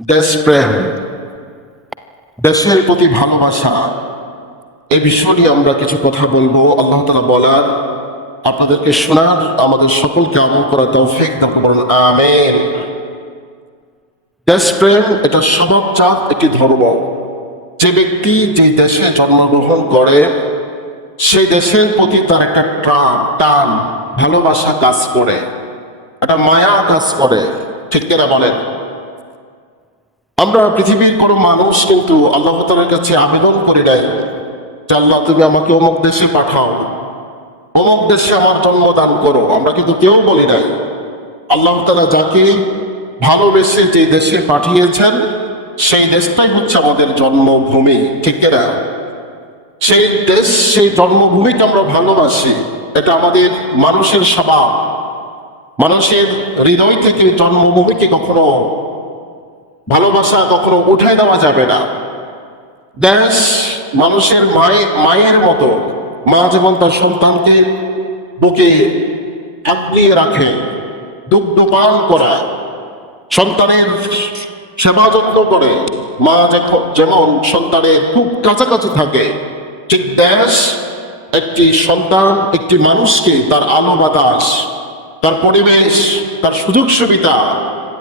দেশপ্রেম, দেশের প্রতি ভালোবাসা, এই বিষয় নিয়ে আমরা কিছু কথা বলবো। আল্লাহ তাআলা বলার, আপনাদেরকে শোনার, আমাদের সকলকে আমল করার তৌফিক দান করুন, আমিন। দেশপ্রেম এটা স্বভাবজাত একটি ধর্ম। যে ব্যক্তি যে দেশে জন্মগ্রহণ করে সেই দেশের প্রতি তার একটা টান, ভালোবাসা কাজ করে, একটা মায়া কাজ করে, ঠিক কিনা বলেন? আমরা পৃথিবীর কোনো মানুষ কিন্তু আল্লাহ তাআলার কাছে আবেদন করি নাই যে আল্লাহ তুমি আমাকে অমুক দেশে পাঠাও, অমুক দেশে আমার জন্মদান করো। আমরা কিন্তু কেউ বলি নাই। আল্লাহ তাআলা যাকে ভালোবেসে যে দেশে পাঠিয়েছেন সেই দেশটাই হচ্ছে আমাদের জন্মভূমি, ঠিক কিনা? সেই দেশ, সেই জন্মভূমিকে আমরা ভালোবাসি। এটা আমাদের মানুষের স্বভাব। মানুষের হৃদয় থেকে জন্মভূমিকে কখনো ভালোবাসা কখনো উঠায় দেওয়া যাবে না। দেশ মানুষের মায়ের মতো। মা যেমন তার সন্তানকে বুকে আগলিয়ে রাখে, দুগ্ধ পান করায়, সন্তানের সেবা যত্ন করে, মা যেমন সন্তানের খুব কাছাকাছি থাকে, ঠিক দেশ একটি সন্তান একটি মানুষকে তার আলো বাতাস, তার পরিবেশ, তার সুযোগ সুবিধা,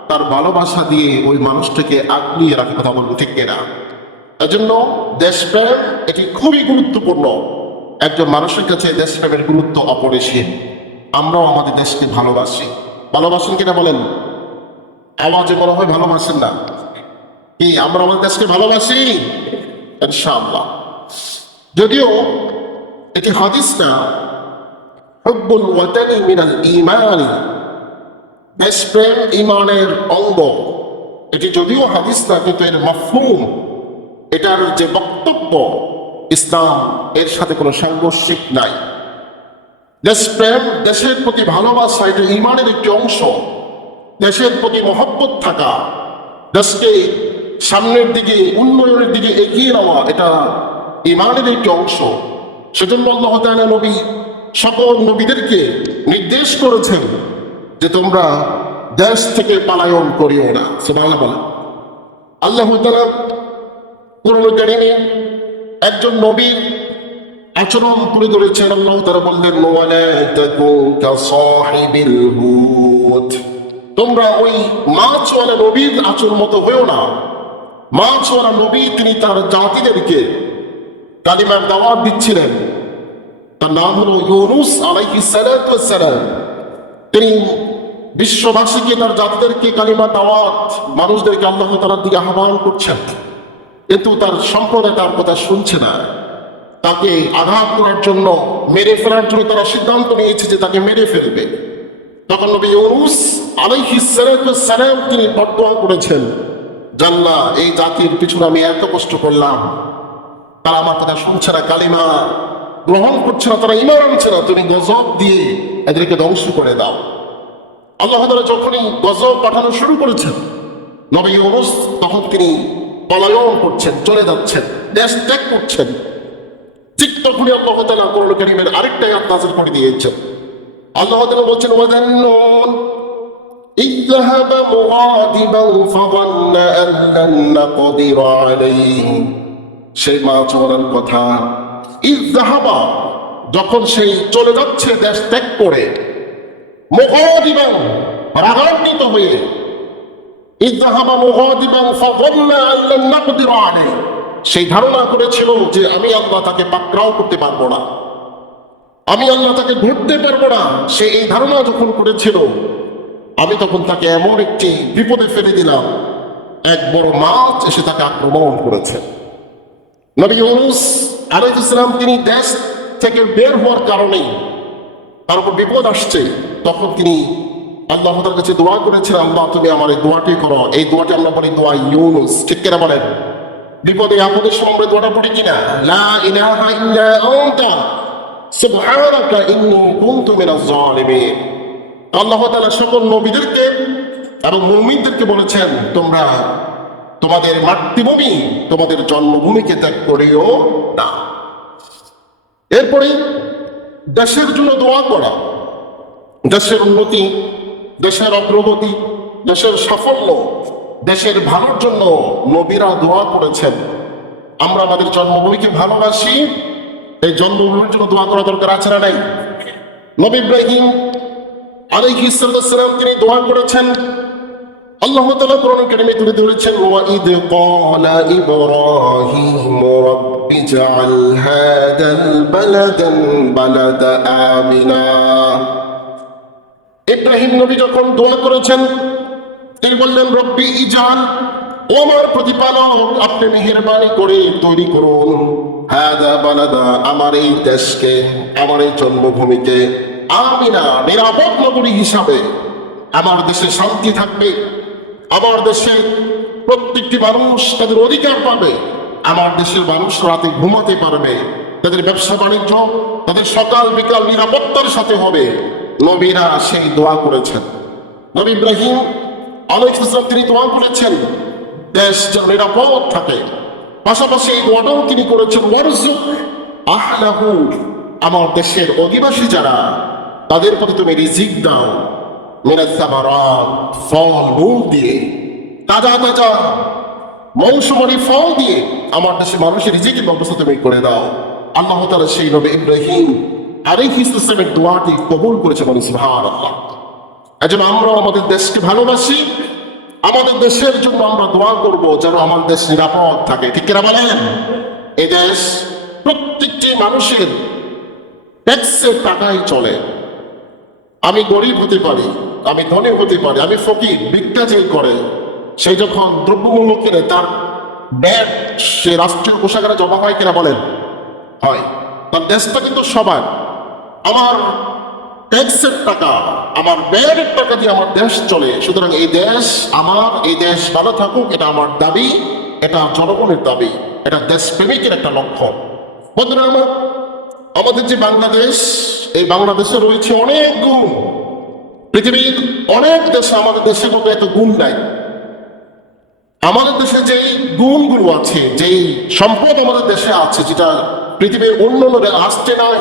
তার ভালোবাসা দিয়ে ওই মানুষটাকে আগলিয়ে রাখে। কথা বলবো ঠিক কিনা? এজন্য দেশপ্রেম এটি খুবই গুরুত্বপূর্ণ। একজন মানুষের কাছে দেশপ্রেমের গুরুত্ব অপরিসীম। আমরাও আমাদের দেশকে ভালোবাসি। ভালোবাসেন কিনা বলেন? আওয়াজে মনে হয় ভালোবাসেন না। কি আমরা আমাদের দেশকে ভালোবাসি? ইনশাআল্লাহ। যদিও এটি হাদিস না, হুব্বুল ওয়াতানি মিনাল ঈমানি, দেশপ্রেম ঈমানের অঙ্গ। এটি যদিও হাদিস না, কিন্তু এর মাফহুম, এটার যে বক্তব্য, ইসলাম এর সাথে কোনো সাংঘর্ষিক নাই। দেশপ্রেম, দেশের প্রতি ভালোবাসা, এটা ঈমানের একটি অংশ। দেশের প্রতি মহব্বত থাকা, দেশকে সামনের দিকে, উন্নয়নের দিকে এগিয়ে নেওয়া, এটা ঈমানের একটি অংশ। সেজন্য আল্লাহ তাআলা সকল নবীদেরকে নির্দেশ করেছেন যে তোমরা দেশ থেকে পলায়ন করিও না। সুবহানাল্লাহ বলেন। আল্লাহ তাআলা কোরআন কারীমে একজন নবীর আচরণ তুলে ধরেছেন। আল্লাহ তাআলা বললেন, ওয়ালা তাকুন কাসাহিবিল হুত, তোমরা ওই মাছওয়ালা নবীর আচরণ মতো হয়েও না। মাছওয়ালা নবী তিনি তার জাতিদেরকে কালিমার দাওয়াত দিচ্ছিলেন। তার নাম হলো ইউনূস আলাইহিস সালাতু ওয়াস সালাম। তিনি বিশ্ববাসীকে, তার জাতিদেরকে কালিমার দাওয়াত, মানুষদেরকে আল্লাহ তাআলার দিকে আহ্বান করছেন, কিন্তু তার সম্প্রদায় তার কথা শুনছে না। তাকে আঘাত করার জন্য, মেরে ফেলার জন্য তারা সিদ্ধান্ত নিয়েছে যে তাকে মেরে ফেলবে। তখন নবী ইউনূস আলাইহিস সালাতু ওয়াস সালাম তিনি বদদোয়া করেছেন, জাল্লা এই জাতির পিছনে আমি এত কষ্ট করলাম, তারা আমার কথা শুনছে না, কালিমা গ্রহণ করছে না, তারা ঈমান আনছে না, তুমি গজব দিয়ে এদেরকে ধ্বংস করে দাও। আল্লাহ তাআলা যখনই গজব পাঠানো শুরু করেছেন, নবী ইউনূস তখন তিনি পলায়ন করছেন, চলে যাচ্ছেন, দেশ ত্যাগ করছেন। ঠিক তখনই আল্লাহ তাআলা কোরআন কারীমের আরেকটা আয়াত নাযিল করে দিয়েছেন। আল্লাহ তাআলা বলছেন, ওয়াযান্নুন إذ ذهب مغاضبا فظن أن لن نقدر عليه, সেই মাছওয়ালার কথা। ইয যাহাবা, যখন সেই চলে যাচ্ছে দেশ ত্যাগ করে, মুগাদিবান, রাগান্বিত হয়ে, ইয যাহাবা মুগাদিবান ফাযন্না আন লান নাকদির আলাইহি, সেই ধারণা করেছিল যে আমি আল্লাহ তাকে পাকড়াও করতে পারবো না, আমি আল্লাহ তাকে ধরতে পারবো না। সে এই ধারণা যখন করেছিল, আমি তখন তাকে এমন একটি বিপদে ফেলে দিলাম, এক বড় মাছ এসে তাকে আক্রমণ করেছে। নবী ইউনূস আলাইহিস সালাম তিনি দেশ থেকে বের হওয়ার কারণে তার উপর বিপদ আসছে, তখন তিনি আল্লাহ তাআলার কাছে দোয়া করেছেন, আল্লাহ তুমি আমার এই দোয়াটি করো। এই দোয়াটি আমরা বলি দোয়া ইউনূস, ঠিক কিনা বলেন? বিপদে আপদের সময় আমরা দোয়াটা পড়ি কিনা? লা ইলাহা ইল্লা আনতা সুবহানাকা ইন্নী কুনতু মিনাজ জালিমিন। আল্লাহ তাআলা সকল নবীদেরকে এবং মুমিনদেরকে বলেছেন, তোমরা তোমাদের মাতৃভূমি, তোমাদের জন্মভূমিকে ত্যাগ করিও না। এরপরে দেশের জন্য দোয়া করা, দেশের উন্নতি, দেশের অগ্রগতি, দেশের সাফল্য, দেশের ভালোর জন্য নবীরা দোয়া করেছেন। আমরা আমাদের জন্মভূমিকে ভালোবাসি, এই জন্মভূমির জন্য দোয়া করা দরকার আছে না নাই? নবী ইব্রাহিম আলাইহিস সালাম তিনি দোয়া করেছেন। আল্লাহ তাআলা কোরআন কারীমে তুলে ধরেছেন, ওয়া ইদ ক্বালা ইব্রাহিম রাব্বি জাআল হাদাল বালাদা আমিনা। ইব্রাহিম নবী যখন দোয়া করেছেন তিনি বললেন, রব্বি ইজাল, ও আমার প্রতিপালক আপনি মেহেরবানি করে তৈরি করুন হাদা বালাদা, আমার এই দেশকে, আমার এই জন্মভূমিকে আমিনা, নিরাপদ নগরী হিসাবে। আমার দেশে শান্তি থাকবে, আমার দেশে প্রত্যেকটি মানুষ তাদের অধিকার পাবে, আমার দেশের মানুষ রাতে ঘুমাতে পারবে, তাদের ব্যবসা বাণিজ্য তাদের সকাল বিকাল নিরাপত্তার সাথে হবে। নবীরা সেই দোয়া করেছেন। নবী ইব্রাহিম আলাইহিস সালাম তিনি দোয়া করেছেন দেশ যেন নিরাপদ থাকে। পাশাপাশি এই দোয়াটাও তিনি করেছেন, ওয়ারযুক আহলাহু, আমার দেশের অধিবাসী যারা তাদের প্রতি তুমি রিজিক দাও, মিনাস সামারাত, ফল মূল দিয়ে, তাজা তাজা মৌসুমারি ফল দিয়ে আমার দেশের মানুষের রিজিকের ব্যবস্থা তুমি করে দাও। আল্লাহ তাআলা সেই নবী ইব্রাহিম আলাইহিস সালামের দোয়াটি কবুল করেছে, বলেন সুবহানাল্লাহ। এজন্য আমরা আমাদের দেশকে ভালোবাসি, আমাদের দেশের জন্য আমরা দোয়া করব যেন আমার দেশ নিরাপদ থাকে। ঠিক কিনা বলেন? এই দেশ প্রত্যেকটি মানুষের ট্যাক্সের টাকায় চলে। আমি গরিব হতে পারি, আমি ধনী হতে পারি, আমি ফকির, ভিক্ষা যে করে সেই যখন দ্রব্যমূল্য কিনে তার ব্যাট সে রাষ্ট্রীয় কোষাগারে জমা হয় কিনা বলেন? হয়। তার দেশটা কিন্তু সবার। আমার ট্যাক্সের টাকা, আমার ব্যয়ের টাকা দিয়ে আমার দেশ চলে। সুতরাং এই দেশ আমার, এই দেশ ভালো থাকুক, এটা আমার দাবি, এটা জনগণের দাবি, এটা দেশপ্রেমিকের একটা লক্ষ্য। বন্ধুরা আমার, আমাদের যে বাংলাদেশ, এই বাংলাদেশে রয়েছে অনেক গুণ। পৃথিবীর অনেক দেশে আমাদের দেশের মতো এত গুণ নাই। আমাদের দেশে যেই গুণগুলো আছে, যেই সম্পদ আমাদের দেশে আছে, যেটা পৃথিবীর অন্য আসছে নাই।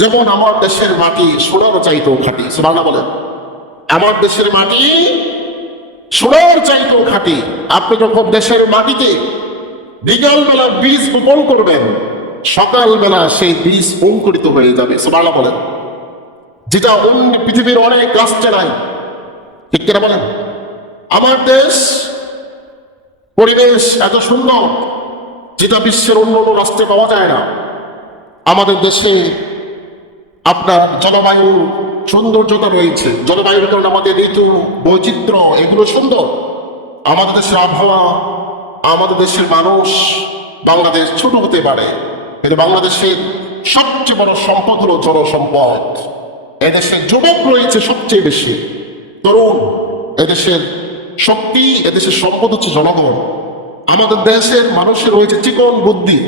যেমন আমার দেশের মাটি সোনার চাইতেও খাঁটি, সুবহানাল্লাহ বলেন। আমার দেশের মাটি সোনার চাইতেও খাঁটি। আপনি যখন দেশের মাটিতে বিকালবেলা বীজ বপন করবেন, সকালবেলা সেই বীজ অঙ্কুরিত হয়ে যাবে, সুবহানাল্লাহ বলেন। যেটা অন্য পৃথিবীর অনেক রাষ্ট্রে নাই। ঠিক কিনা বলেন? আমার দেশ পরিবেশ এত সুন্দর, যেটা বিশ্বের অন্য অন্য রাষ্ট্রে পাওয়া যায় না। আমাদের দেশে আপনার জলবায়ু সৌন্দর্যতা রয়েছে, জলবায়ুর কারণে আমাদের ঋতু বৈচিত্র্য এগুলো সুন্দর। আমাদের দেশের আবহাওয়া, আমাদের দেশের মানুষ, বাংলাদেশ ছোট হতে পারে কিন্তু বাংলাদেশের সবচেয়ে বড় সম্পদ হলো জনসম্পদ। এদেশের যুবক রয়েছে সবচেয়ে বেশি, তরুণ। এদেশের শক্তি, এদেশের সম্পদ হচ্ছে জনগণ। আমাদের দেশের মানুষের রয়েছে চিকন বুদ্ধি,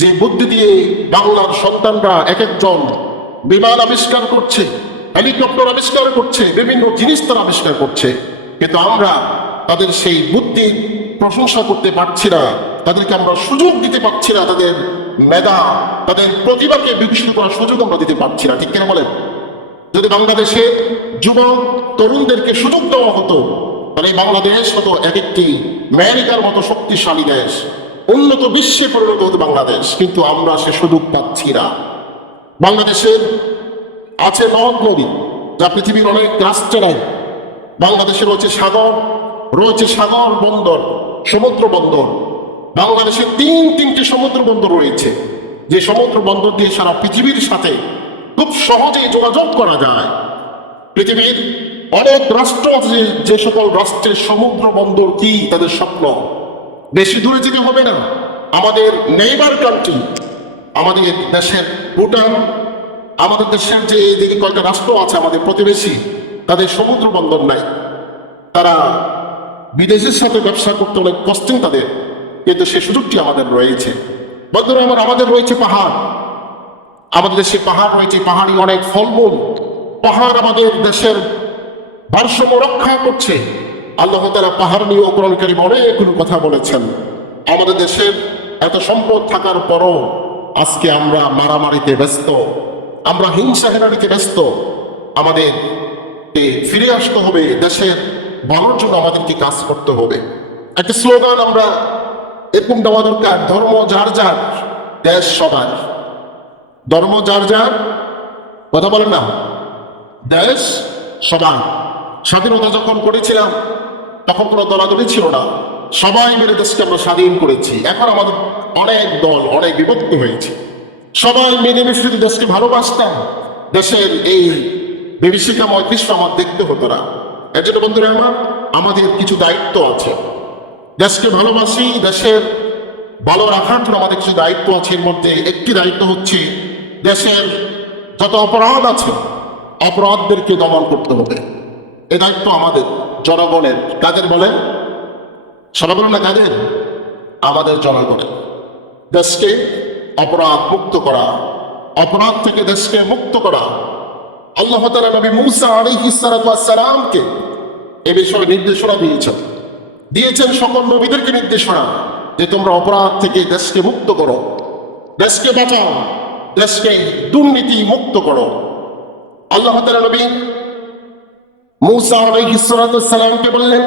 যে বুদ্ধি দিয়ে বাংলার সন্তানরা এক একজন বিমান আবিষ্কার করছে, হেলিকপ্টার আবিষ্কার করছে, বিভিন্ন জিনিস তারা আবিষ্কার করছে। কিন্তু আমরা তাদের সেই বুদ্ধির প্রশংসা করতে পারছি না, তাদেরকে আমরা সুযোগ দিতে পারছি না, তাদের মেধা, তাদের প্রতিভাকে বিকশিত করার সুযোগ আমরা দিতে পারছি না। ঠিক কিনা বলেন? যদি বাংলাদেশের যুবক তরুণদেরকে সুযোগ দেওয়া হতো, তাহলে বাংলাদেশ হতো এক একটি আমেরিকার মতো শক্তিশালী দেশ, উন্নত বিশ্বে পরিণত হতো বাংলাদেশ। কিন্তু আমরা সে সুযোগ পাচ্ছি না। বাংলাদেশের আছে নদ নদী, যা পৃথিবীর অনেক রাষ্ট্রে নাই। বাংলাদেশে রয়েছে সাগর বন্দর, সমুদ্র বন্দর। বাংলাদেশে তিনটি সমুদ্র বন্দর রয়েছে, যে সমুদ্র বন্দর দিয়ে সারা পৃথিবীর সাথে খুব সহজেই যোগাযোগ করা যায়। পৃথিবীর অনেক রাষ্ট্র আছে, যে সকল রাষ্ট্রের সমুদ্র বন্দর কি তাদের স্বপ্ন। বেশি দূরে যেতে হবে না, আমাদের নেইবার কান্ট্রি, আমাদের দেশের ভুটান, আমাদের দেশের যে এইদিকে কয়েকটা রাষ্ট্র আছে আমাদের প্রতিবেশী, তাদের সমুদ্র বন্দর নাই। তারা বিদেশের সাথে ব্যবসা করতে অনেক কষ্টিং তাদের, কিন্তু সে সুযোগটি আমাদের রয়েছে। বন্ধুরা আমার, আমাদের রয়েছে পাহাড়, আমাদের দেশে পাহাড় রয়েছে, পাহাড়ি অনেক ফলমূল। পাহাড় আমাদের দেশের ভারসাম্য রক্ষা করছে। আল্লাহ তাআলা পাহাড় নিয়ে কোরআন কারীমে অনেকগুলো কথা বলেছেন। আমাদের দেশের এত সম্পদ থাকার পরও আজকে আমরা মারামারিতে ব্যস্ত, আমরা হিংসা হেনানিতে ব্যস্ত। আমাদের ফিরে আসতে হবে দেশের ভালোর জন্য আমাদেরকে কাজ করতে হবে। একটা স্লোগান আমরা এরকম দেওয়া দরকার, ধর্ম যার যার, দেশ সবার। ধর্ম যার যার, কথা বলেন না, দেশ সবার। স্বাধীনতা যখন করেছিলাম তখন কোনো দলাদলি ছিল না, সবাই মিলে দেশকে আমরা স্বাধীন করেছি। এখন আমাদের অনেক দল, অনেক বিভক্ত হয়েছে। সবাই মিলেমিশে যদি দেশকে ভালোবাসতাম, দেশের এই বিভীষিকাময় দৃশ্য আমার দেখতে হতো না। এর জন্য বন্ধুরা আমাদের কিছু দায়িত্ব আছে। দেশকে ভালোবাসি, দেশের ভালো রাখার জন্য আমাদের কিছু দায়িত্ব আছে। এর মধ্যে একটি দায়িত্ব হচ্ছে দেশের যত অপরাধ আছে অপরাধদেরকে দমন করতে হবে। এই দায়িত্ব আমাদের জনগণের। কাদের বলেন? সবাই বলেন না, কাদের? আমাদের জনগণের। দেশকে অপরাধ মুক্ত করা, অপরাধ থেকে দেশকে মুক্ত করা। আল্লাহ তাআলা নবী মূসা আলাইহিস সালামকে এ বিষয়ে নির্দেশনা দিয়েছেন সকল নবীদেরকে নির্দেশনা যে তোমরা অপরাধ থেকে দেশকে মুক্ত করো, দেশকে বাঁচাও, দেশকে দুর্নীতি মুক্ত করো। আল্লাহ তাআলা নবী মূসা আলাইহিস সালামকে বললেন,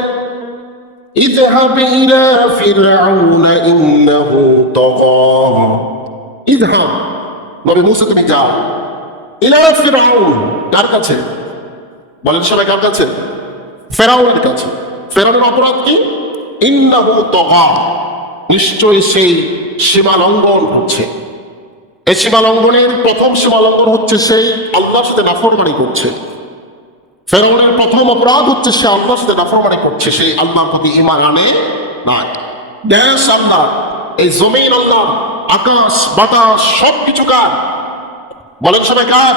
ইযহাব ইলা ফিরআউন ইন্নাহু তাগা। ইযহাব, নবী মূসা তুমি যাও, ইলা ফিরআউন, কার কাছে? বলেন সবাই, কার কাছে? ফেরাউনের কাছে। ফেরাউনের অপরাধ কি? ইন্নাহু তাগা, নিশ্চয়ই সেই সীমা লঙ্ঘন হচ্ছে। এই সীমা লঙ্ঘনের প্রথম সীমা লঙ্ঘন হচ্ছে সেই আল্লাহর সাথে নাফরমানি করছে। ফেরাউনের প্রথম অপরাধ হচ্ছে সে আল্লাহর সাথে নাফরমানি করছে, সেই আল্লাহর প্রতি ঈমান আনে নাই। দেশ আল্লাহ, এই জমিন আল্লাহ, আকাশ বাতাস সবকিছু কার? বলেন সবাই, কার?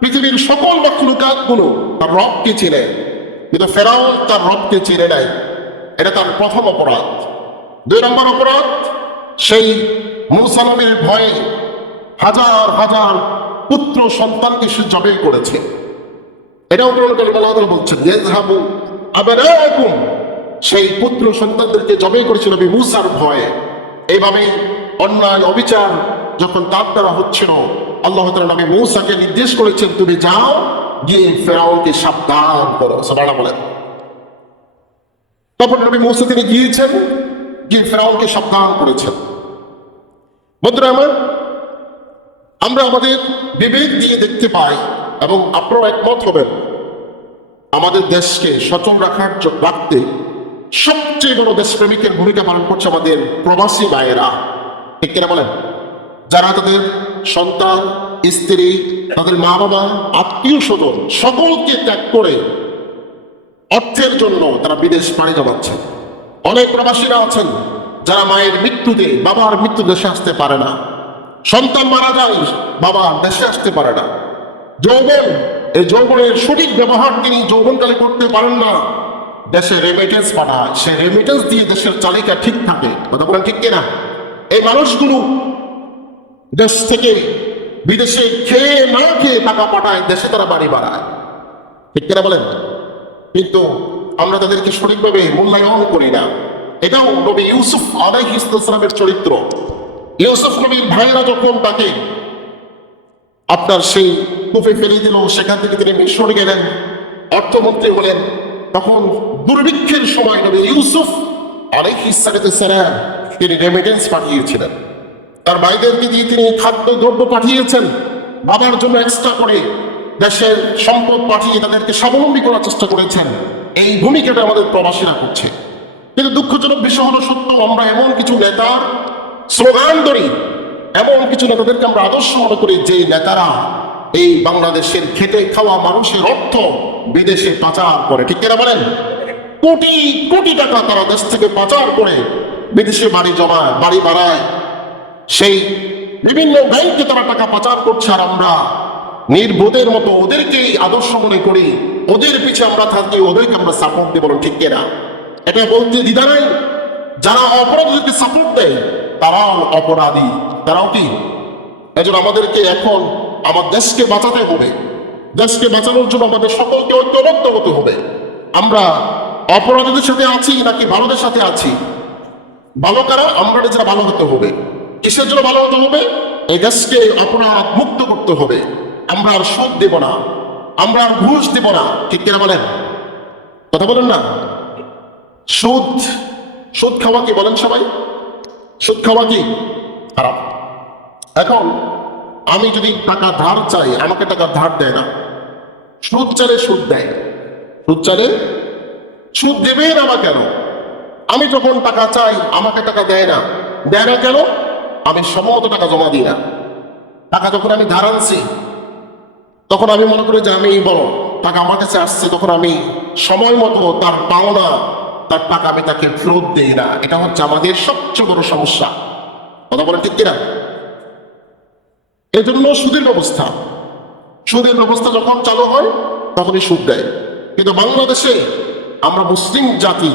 পৃথিবীর সকল মাখলুকাতগুলো তার রবকে চিনে, কিন্তু ফেরাউন তার রবকে চিনে নাই। এটা তার প্রথম অপরাধ। 2 নম্বর অপরাধ, সেই মূসা নবীর ভয়ে হাজার হাজার পুত্র সন্তানকে সে জবাই করেছে। এটাও আল্লাহ বলছেন, ইযহাবু আবনাআকুম, সেই পুত্র সন্তানদেরকে জবাই করেছিল নবী মূসার ভয়ে। এইভাবে অন্যায় অবিচার যখন তার দ্বারা হচ্ছিল, আল্লাহ তাআলা নবী মূসাকে নির্দেশ করেছেন, তুমি যাও, গিয়ে ফেরাউনকে সাবধান করো। সুবহানাল্লাহ বলেন। তখন নবী মূসা তিনি গিয়েছেন, গিয়ে ফেরাউনকে সাবধান করেছেন। বন্ধুরা আমরা আমাদের বিবেক দিয়ে দেখতে পাই, এবং আপনারা একমত হবেন, আমাদের দেশকে সচল রাখতে সবচেয়ে বড় দেশপ্রেমিকের ভূমিকা পালন করছে আমাদের প্রবাসী ভাইয়েরা। ঠিক কিনা বলেন? যারা তাদের সন্তান, স্ত্রী, তাদের মা বাবা, আত্মীয় স্বজন সকলকে ত্যাগ করে অর্থের জন্য তারা বিদেশ পাড়ি জমাচ্ছে। অনেক প্রবাসীরা আছেন যারা মায়ের মৃত্যুতে, বাবার মৃত্যু দেশে আসতে পারে না, সন্তান মারা যায়, বাবা দেশে আসতে পারে না। যৌবন, এই যৌবনের সঠিক ব্যবহার তিনি যৌবনকালে করতে পারেন না, দেশে রেমিটেন্স পাঠায়, সে রেমিটেন্স দিয়ে দেশের চালিকা ঠিক থাকে। কথা বলেন ঠিক কিনা? এই মানুষগুলো দেশ থেকে বিদেশে খেয়ে না খেয়ে টাকা পাঠায়, দেশে তারা বাড়ি বাড়ায়। ঠিক কিনা বলেন? কিন্তু আমরা তাদেরকে সঠিকভাবে মূল্যায়ন করি না। এটাও নবী ইউসুফ আলাইহিস সালামের চরিত্র। ইউসুফ নবীর ভাইরা যখন তাকে আপনার সেই কূপে ফেলে দিল, সেখান থেকে তিনি মিশর গেলেন, অর্থমন্ত্রী হলেন, তখন দুর্ভিক্ষের সময় নবী ইউসুফ আলাইহিস সালাম তিনি রেমিটেন্স পাঠিয়েছিলেন। তার ভাইদেরকে দিয়ে তিনি খাদ্য দ্রব্য পাঠিয়েছেন, বাবার জন্য এক্সট্রা করে দেশের সম্পদ পাঠিয়ে তাদেরকে স্বাবলম্বী করার চেষ্টা করেছেন। এই ভূমিকাটা আমাদের প্রবাসীরা করছে। কিন্তু দুঃখজনক বিষয় হলো সত্য, আমরা এমন কিছু নেতার স্লোগান ধরি, এমন কিছু নেতাদেরকে আমরা আদর্শ মনে করি, যে নেতারা এই বাংলাদেশের খেটে খাওয়া মানুষের অর্থ বিদেশে পাচার করে। ঠিক কিনা বলেন? কোটি কোটি টাকা তারা দেশ থেকে পাচার করে বিদেশে বাড়ি জমায়, বাড়ি বাড়ায়, সেই বিভিন্ন ব্যাংকে তারা টাকা পাচার করছে। আর আমরা নির্বোধের মতো ওদেরকেই আদর্শ মনে করি, ওদের পিছে আমরা থাকি, ওদেরকে আমরা সাপোর্ট দিই। বলুন ঠিক কিনা? এটা বলতে দ্বিধা নাই। যারা অপরাধীদেরকে সাপোর্ট দেয় তারাও অপরাধী, তারাও কি? এজন্য আমাদেরকে এখন আমার দেশকে বাঁচাতে হবে। দেশকে বাঁচানোর জন্য আমাদের সকলকে ঐক্যবদ্ধ হতে হবে। আমরা অপরাধীদের সাথে আছি নাকি ভালোদের সাথে আছি? ভালো কারা? আমরা যারা ভালো হতে হবে। কিসের জন্য ভালো হতে হবে? এই দেশকে অপরাধ মুক্ত করতে হবে। আমরা আর সুদ দেব না, আমরা আর ঘুষ দেব না। ঠিক কিনা বলেন? কথা বলেন না। সুদ, সুদ খাওয়া কি বলেন সবাই? সুদ খাওয়া কি হারাম। এখন আমি যদি টাকা ধার চাই, আমাকে টাকা ধার দেয় না, সুদ চালে সুদ দেয়, সুদ চালে সুদ দেবে না বা কেন? আমি যখন টাকা চাই আমাকে টাকা দেয় না, দেয় না কেন? আমি সময়মতো টাকা জমা দিই না। টাকা যখন আমি ধার আনছি তখন আমি মনে করি যে আমি বড়, টাকা আমার কাছে আসছে, তখন আমি সময় মতো তার পাওনা, তার টাকা আমি তাকে ফেরত দিই না। এটা হচ্ছে আমাদের সবচেয়ে বড় সমস্যা। কথা বলেন ঠিক কিনা? এই জন্য সুদের ব্যবস্থা, সুদের ব্যবস্থা যখন চালু হয় তখনই সুদ দেয়। কিন্তু বাংলাদেশে আমরা মুসলিম জাতি,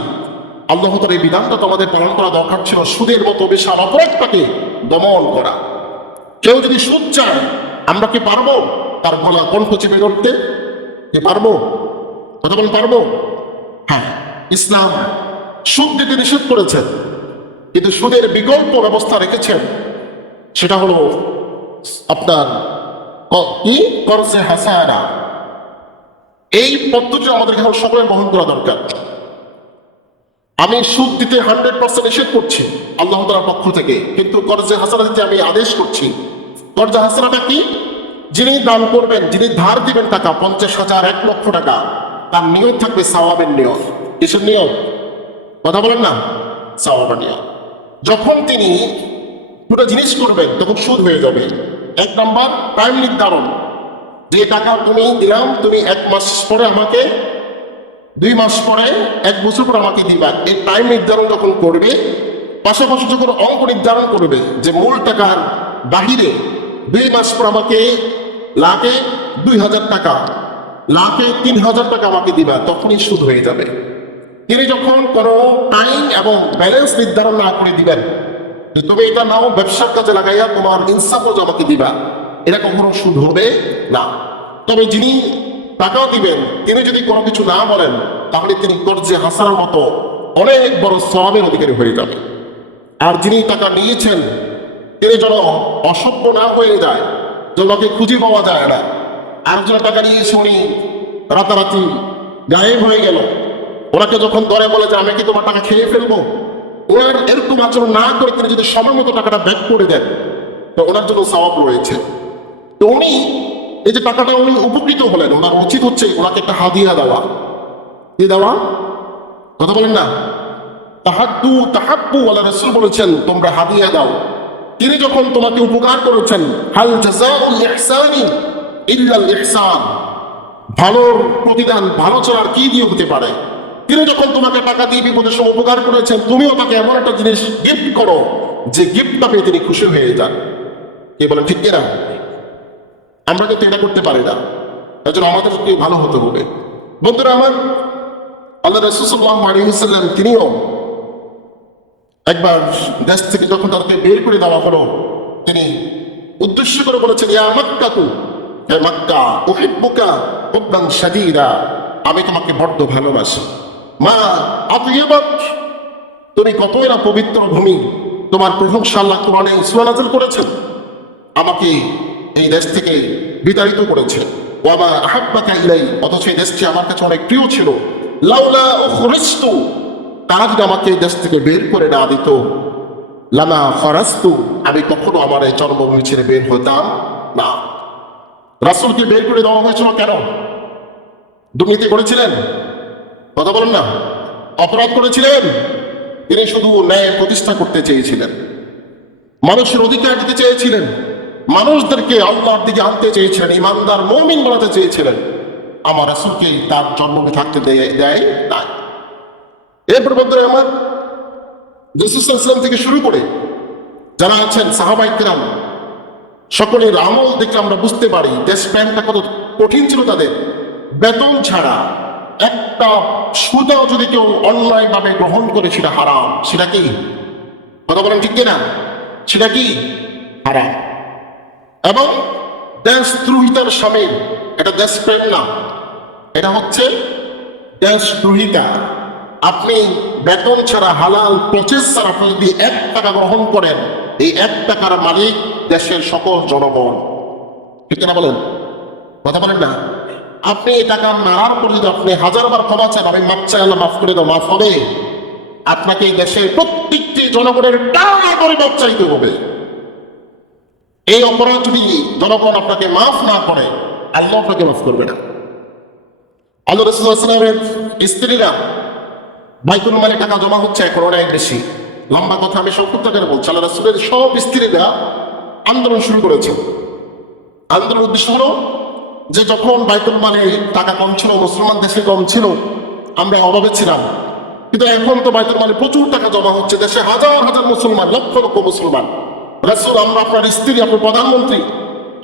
আল্লাহ তাআলার এই বিধানটা তো আমাদের পালন করা দরকার ছিল, সুদের মতো বিশাল অপরাধটাকে দমন করা। কেউ যদি সুদ চায়, আমরা কি পারবো তার গলা কণ্ঠ চেপে ধরতে? কি পারবো? কথা বলেন পারবো? হ্যাঁ, ইসলাম সুদ দিতে নিষেধ করেছেন, কিন্তু সুদের বিকল্প ব্যবস্থা রেখেছেন। সেটা হলো আপনার কি করছে হাসানা। এই পদ্ধতি আমাদের এখন সকলের গ্রহণ করা দরকার। আমি সুদ দিতে 100% নিষেধ করছি আল্লাহ তাআলার পক্ষ থেকে, কিন্তু কর্জে হাসানা দিতে আমি আদেশ করছি। কর্জে হাসানাটা কি? যিনি দান করবেন, যিনি ধার দিবেন টাকা 50,000, 1,00,000 টাকা, তার নিয়ত থাকবে সওয়াবের নিয়ত। কিসের নিয়ত? কথা বলেন না। সওয়াবের নিয়ত। যখন তিনি পুরো জিনিস করবেন তখন সুদ হয়ে যাবে। 1 নম্বর টাইম নির্ধারণ, যে টাকা তুমি দিলাম, তুমি 1 মাস পরে আমাকে, 2 মাস পরে, 1 বছর পর আমাকে দিবা। এই টাইম নির্ধারণ যখন করবে, পাশাপাশি যখন অঙ্ক নির্ধারণ করবে যে মূল টাকার বাহিরে 2 মাস পর আমাকে লাখে 2,000 টাকা, লাখে 3,000 টাকা আমাকে দিবা, তখনই সুদ হয়ে যাবে। তিনি যখন কোনো টাইম এবং ব্যালেন্স নির্ধারণ না করে দিবেন যে তুমি এটা নাও ব্যবসার কাজে লাগাইয়া তোমার ইনসাফও আমাকে দিবা, এটা কখনো সুদ হবে না। তবে যিনি টাকা দিবেন তিনি যদি কোনো কিছু না বলেন, তাহলে তিনি কর্জে হাসানার মতো অনেক বড় সওয়াবের অধিকারী হয়ে যাবে। আর যিনি টাকা নিয়েছেন তিনি যেন অসভ্য না হয়ে যায়, যেন ওকে খুঁজে পাওয়া যায় না। আরেকজন টাকা নিয়েছে, উনি রাতারাতি গায়েব হয়ে গেল, ওনাকে যখন ধরে বলে যে আমি কি তোমার টাকা খেয়ে ফেলবো, ওনার এরকম আচরণ না করে তিনি যদি সময় মতো টাকাটা ব্যাক করে দেন, তো ওনার জন্য সওয়াব রয়েছে। তো উনি এই যে টাকাটা উনি উপকৃত হলেন, ওনার উচিত হচ্ছে ওনাকে একটা হাদিয়া দেওয়া। কি দেওয়া? কথা বলেন না। তাহাদ্দু তাহাব্বু, আল্লাহ রাসূল বলেছেন তোমরা হাদিয়া দাও। তিনি যখন তোমাকে উপকার করেছেন, হাল জাযাউল ইহসানি ইল্লাল ইহসান, ভালোর প্রতিদান ভালো ছাড়া কি দিয়ে হতে পারে? তিনি যখন তোমাকে টাকা দিয়ে বিপদের সময় উপকার করেছেন, তুমিও তাকে এমন একটা জিনিস গিফট করো যে গিফটটা পেয়ে তিনি খুশি হয়ে যান। কে বলেন ঠিক কিনা? আমরা কিন্তু এটা করতে পারি না, তার জন্য আমাদেরকে ভালো হতে হবে। বন্ধুরা আমার, আল্লাহ রাসূল সাল্লাল্লাহু আলাইহি ওয়াসাল্লাম তিনিও একবার দেশ থেকে যখন তাকে বের করে দেওয়া হলো, তিনি উদ্দেশ্য করে বলেছেন, ইয়া মাক্কাতু, হে মক্কা, উহিব্বুকা হুব্বান শাদীদা, আমি তোমাকে বড্ড ভালোবাসি। মা আতইয়াবাক, তুমি কতই না পবিত্র ভূমি, তোমার প্রশংসা আল্লাহ কোরআনে সূরা নাযিল করেছেন, আমাকে এই দেশ থেকে বিতাড়িত করেছে। ওয়া মা আহাব্বাকা ইলাই, অথচ এই দেশটি আমার কাছে অনেক প্রিয় ছিল। লাউলা উখরিজতু, তারা যদি আমাকে এই দেশ থেকে বের করে না দিত, লামা খরাজতু, আমি কখনো আমার এই জন্মভূমি ছেড়ে বের হতাম না। রাসূলকে বের করে দেওয়া হয়েছিল কেন? দুর্নীতি করেছিলেন? কথা বলেন না। অপরাধ করেছিলেন? তিনি শুধু ন্যায় প্রতিষ্ঠা করতে চেয়েছিলেন, মানুষের অধিকার দিতে চেয়েছিলেন, মানুষদেরকে আল্লাহর দিকে আনতে চেয়েছিলেন, ইমানদার মুমিন বানাতে চেয়েছিলেন। আমার রাসূলকে তার জন্মভূমি থাকতে দেয় না। এরপর বন্ধুরা আমার, রাসূল সাল্লাল্লাহু আলাইহি ওয়াসাল্লাম থেকে শুরু করে যারা আছেন সাহাবায়ে কেরাম, সকলের আমল দেখে আমরা বুঝতে পারি দেশপ্রেমটা কত কঠিন ছিল তাদের। বেতন ছাড়া একটা সুতাও যদি কেউ অন্যায়ভাবে গ্রহণ করে সেটা হারাম। সেটা কি? কথা বলেন ঠিক কিনা? সেটা কি? হারাম। এবং দেশদ্রোহিতার সামিল, এটা দেশপ্রেম না, এটা হচ্ছে দেশদ্রোহিতা। আপনি বেতন ছাড়া, হালাল প্রসেস ছাড়া আপনি যদি 1 টাকা গ্রহণ করেন, এই 1 টাকার মালিক দেশের সকল জনগণ। ঠিক না বলেন? কথা বলেন না। আপনি এই টাকা নাড়ার পরে যদি আপনি 1000 বার ক্ষমা চান, আমি মাপ চাই, আল্লাহ মাফ করে দাও, মাফ হবে? আপনাকে এই দেশের প্রত্যেকটি জনগণের টাকা করে মাপ চাইতে হবে। এই অপরাধ যদি জনগণ আপনাকে মাফ না করে, আল্লাহ আপনাকে মাফ করবে না। আল্লাহ রাসূলুল্লাহ সাল্লাল্লাহু আলাইহি ওয়াসাল্লামের স্ত্রীরা বাইতুল মালে টাকা জমা হচ্ছে এখন অনেক বেশি। লম্বা কথা আমি সংক্ষিপ্ত করে বলছি। আল্লাহ রাসূলের সব স্ত্রীরা আন্দোলন শুরু করেছে। আন্দোলনের উদ্দেশ্য হলো যে যখন বাইতুল মালে টাকা কম ছিল, মুসলমান দেশে কম ছিল, আমরা অভাবে ছিলাম, কিন্তু এখন তো বাইতুল মালে প্রচুর টাকা জমা হচ্ছে, দেশে হাজার হাজার মুসলমান, লক্ষ লক্ষ মুসলমান। রাসূল, আমরা আপনার স্ত্রী, আপনার প্রধানমন্ত্রী,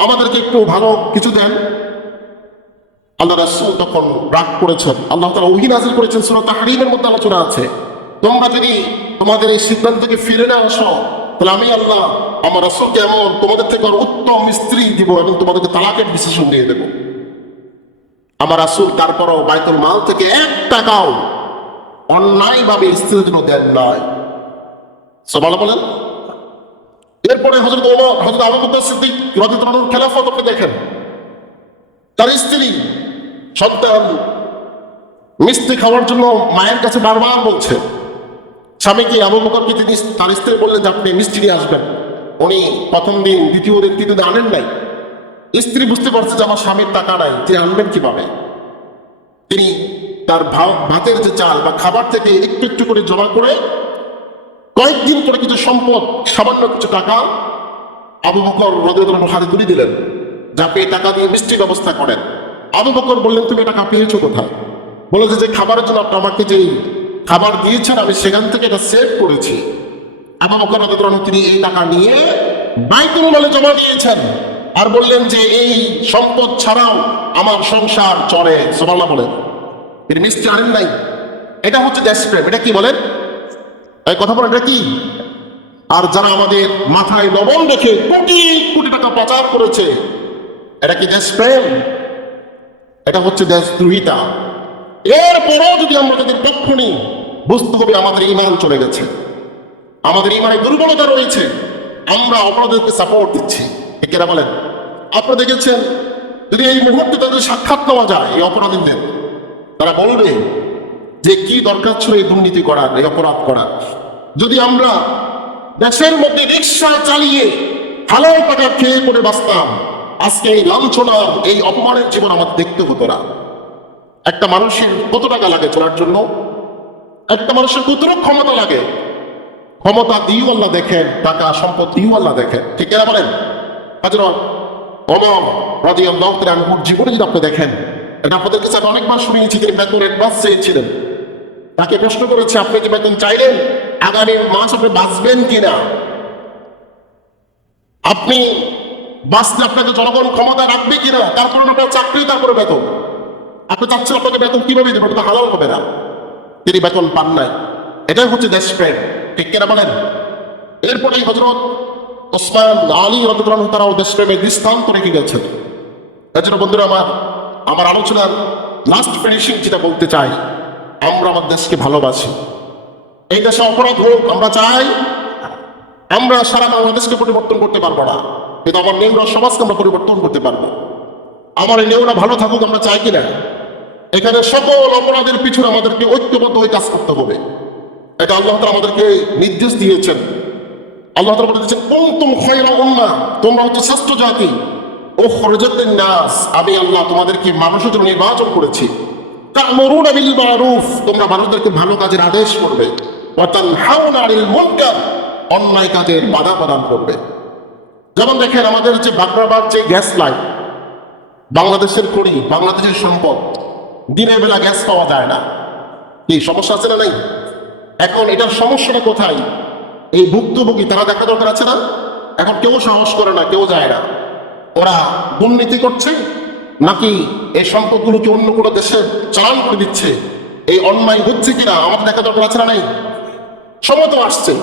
আমাদেরকে একটু ভালো কিছু দেন। আল্লাহ রাসূল তখন রাগ করেছেন। আল্লাহ তাআলা ওহী নাযিল করেছেন, সূরা তাহরীমের মধ্যে আলোচনা আছে, তোমরা যদি তোমাদের এই সিদ্ধান্ত থেকে ফিরে না আসো, তাহলে আমি আল্লাহ আমার রাসূলকে এমন তোমাদের থেকে উত্তম স্ত্রী দিব এবং তোমাদেরকে তালাকের ডিসিশন দিয়ে দেব। আমার রাসূল তারপরও বাইতুল মাল থেকে 1 টাকাও অন্যায়ভাবে স্ত্রীর জন্য দেন নাই। সুবহানাল্লাহ বলেন। এরপরে হযরত ওমর, হযরত আবু বকর সিদ্দিক রাদিয়াল্লাহু আনহুর খেলাফত আপনি দেখেন, তার স্ত্রী সন্তান মিষ্টি খাওয়ার জন্য মায়ের কাছে বারবার বলছে। স্বামীকে, আবু বকরকে তিনি তার স্ত্রী বললেন যে আপনি মিষ্টি নিয়ে আসবেন। উনি প্রথম দিন, দ্বিতীয় দিন, তৃতীয় দিন আনেন নাই। স্ত্রী বুঝতে পারছে যে আমার স্বামীর টাকা নাই, তিনি আনবেন কিভাবে। তিনি তার ভাতের যে চাল বা খাবার থেকে একটু একটু করে জমা করে কয়েকদিন করে কিছু সম্পদ, সামান্য কিছু টাকা আবু বকর রাদিয়াল্লাহু আনহু হাতে তুলে দিলেন, যা পেয়ে টাকা দিয়ে মিষ্টির ব্যবস্থা করেন। আবু বকর বললেন, তুমি টাকা পেয়েছো কোথায়? বলে যে খাবারের জন্য আপনি আমাকে যে খাবার দিয়েছেন, আমি সেখান থেকে এটা সেভ করেছি। আবু বকর রাদিয়াল্লাহু আনহু তিনি এই টাকা নিয়ে বাইতুল মালে জমা দিয়েছেন আর বললেন যে এই সম্পদ ছাড়াও আমার সংসার চলে। সুবহানাল্লাহ বলেন। তিনি মিষ্টি আনেন নাই। এটা হচ্ছে দেশপ্রেম। এটা কি বলেন? এই কথা বলেন, এটা কি? আর যারা আমাদের মাথায় লবণ রেখে কোটি কোটি টাকা পাচার করেছে, এটা কি দেশপ্রেম? এটা হচ্ছে দেশদ্রোহিতা। এরপরও যদি আমরা তাদের পক্ষ নিই, বুঝতে হবে আমাদের ঈমান চলে গেছে, আমাদের ঈমানে দুর্বলতা রয়েছে, আমরা অপরাধীদেরকে সাপোর্ট দিচ্ছি। একেরা বলেন। আপনারা দেখেছেন, যদি এই মুহূর্তে তাদের সাক্ষাৎ নেওয়া যায় এই অপরাধীদের, তারা বলবে যে কি দরকার ছিল এই দুর্নীতি করার, এই অপরাধ করার। যদি আমরা দেশের মধ্যে রিক্সা চালিয়ে হালাল টাকা খেয়ে করে বাঁচতাম, আজকে এই লাঞ্ছনা, এই অপমানের জীবন আমাদের দেখতে হতো না। একটা মানুষের কত টাকা লাগে চলার জন্য? একটা মানুষের কত ক্ষমতা লাগে? ক্ষমতা দিয়েও আল্লাহ দেখেন, টাকা সম্পদ দিয়েও আল্লাহ দেখেন। ঠিক না বলেন? হযরত ওমর রাদিয়াল্লাহু তাআলা আনহুর জীবনে যদি আপনি দেখেন, এটা আপনাদের কাছে আমি অনেকবার শুনিয়েছি, তিনি বেতন অ্যাডভান্স চেয়েছিলেন। তাকে প্রশ্ন করেছে, আপনি যে বেতন চাইলেন, আগামী মাস আপনি বাঁচবেন কিনা? আপনি বাঁচলে আপনাকে জনগণ ক্ষমতা রাখবে কিনা? তারপরে আপনার চাকরি, তারপরে বেতন। আপনি চাচ্ছেন আপনাকে বেতন কিভাবে দেবেন? এটা হালাল হবে না। তিনি বেতন পান নাই। এটাই হচ্ছে দেশপ্রেম। ঠিক কিনা বলেন? এরপরে হযরত ওসমান আলী রাদিয়াল্লাহু আনহু তারাও দেশপ্রেমের দৃষ্টান্ত রেখে গেছেন। এজন্য বন্ধুরা আমার আলোচনার লাস্ট ফিনিশিং যেটা বলতে চাই, আমরা আমার দেশকে ভালোবাসি। এই দেশে অপরাধ হোক আমরা চাই। আমরা সারা বাংলাদেশকে পরিবর্তন করতে পারবো না, কিন্তু আমার নেউরা সমাজকে আমরা পরিবর্তন করতে পারবো। আমার এই নেউরা ভালো থাকুক আমরা চাই কিনা? এখানে সকল অপরাধের পিছনে আমাদেরকে ঐক্যবদ্ধ হয়ে কাজ করতে হবে। এটা আল্লাহ তাআলা আমাদেরকে নির্দেশ দিয়েছেন। আল্লাহ তাআলা বলেছেন, কুনতুম খায়রা উম্মাহ, তোমরা হচ্ছে শ্রেষ্ঠ জাতি, উখরিজাত লিন-নাস, আমি আল্লাহ তোমাদেরকে মানুষের জন্য নির্বাচন করেছি। তা'মুরুনা বিল মা'রুফ, তোমরা মানুষদেরকে ভালো কাজের আদেশ করবে। ওয়া তানহাউনা আনিল মুনকার, অন্যায় কাজের বাধা প্রদান করবে। যেমন দেখেন, আমাদের যে বাগড়াবাদ যে গ্যাস লাইন, বাংলাদেশের খনি, বাংলাদেশের সম্পদ, দিনের বেলা গ্যাস পাওয়া যায় না। কি সমস্যা আছে না? নাই। এখন এটার সমস্যাটা কোথায়? এই ভুক্তভোগী তারা দেখা দরকার আছে না? এখন কেউ সাহস করে না, কেউ যায় না। ওরা দুর্নীতি করছে নাকি এই সম্পদগুলোকে অন্য কোনো দেশে চালান করে দিচ্ছে? এই অন্যায় হচ্ছে কিনা আমাদের দেখা দরকার আছে না? নাই। সময় তো আসছে।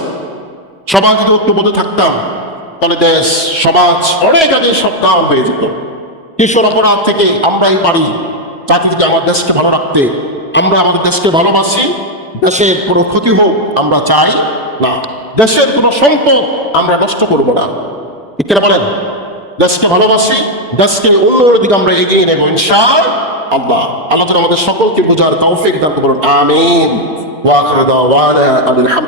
সমাজ যদি ঐক্যবদ্ধ থাকতাম, তাহলে দেশ, সমাজ অনেক আগে সব ডাউন হয়ে যেত। কিশোর অপরাধ থেকে আমরাই পারি জাতি থেকে আমার দেশকে ভালো রাখতে। আমরা আমাদের দেশকে ভালোবাসি, দেশের কোনো ক্ষতি হোক আমরা চাই না, দেশের কোনো সম্পদ আমরা নষ্ট করবো না। ঠিক বলেন? দেশকে ভালোবাসি, দেশকে উন্নয়নের দিকে আমরা এগিয়ে নেব ইনশাআল্লাহ। আল্লাহ। আল্লাহ যেন আমাদের সকলকে বোঝার তৌফিক দান করুন, আমিন। ওয়া আখিরু দাওয়ানা আনিল হামদ।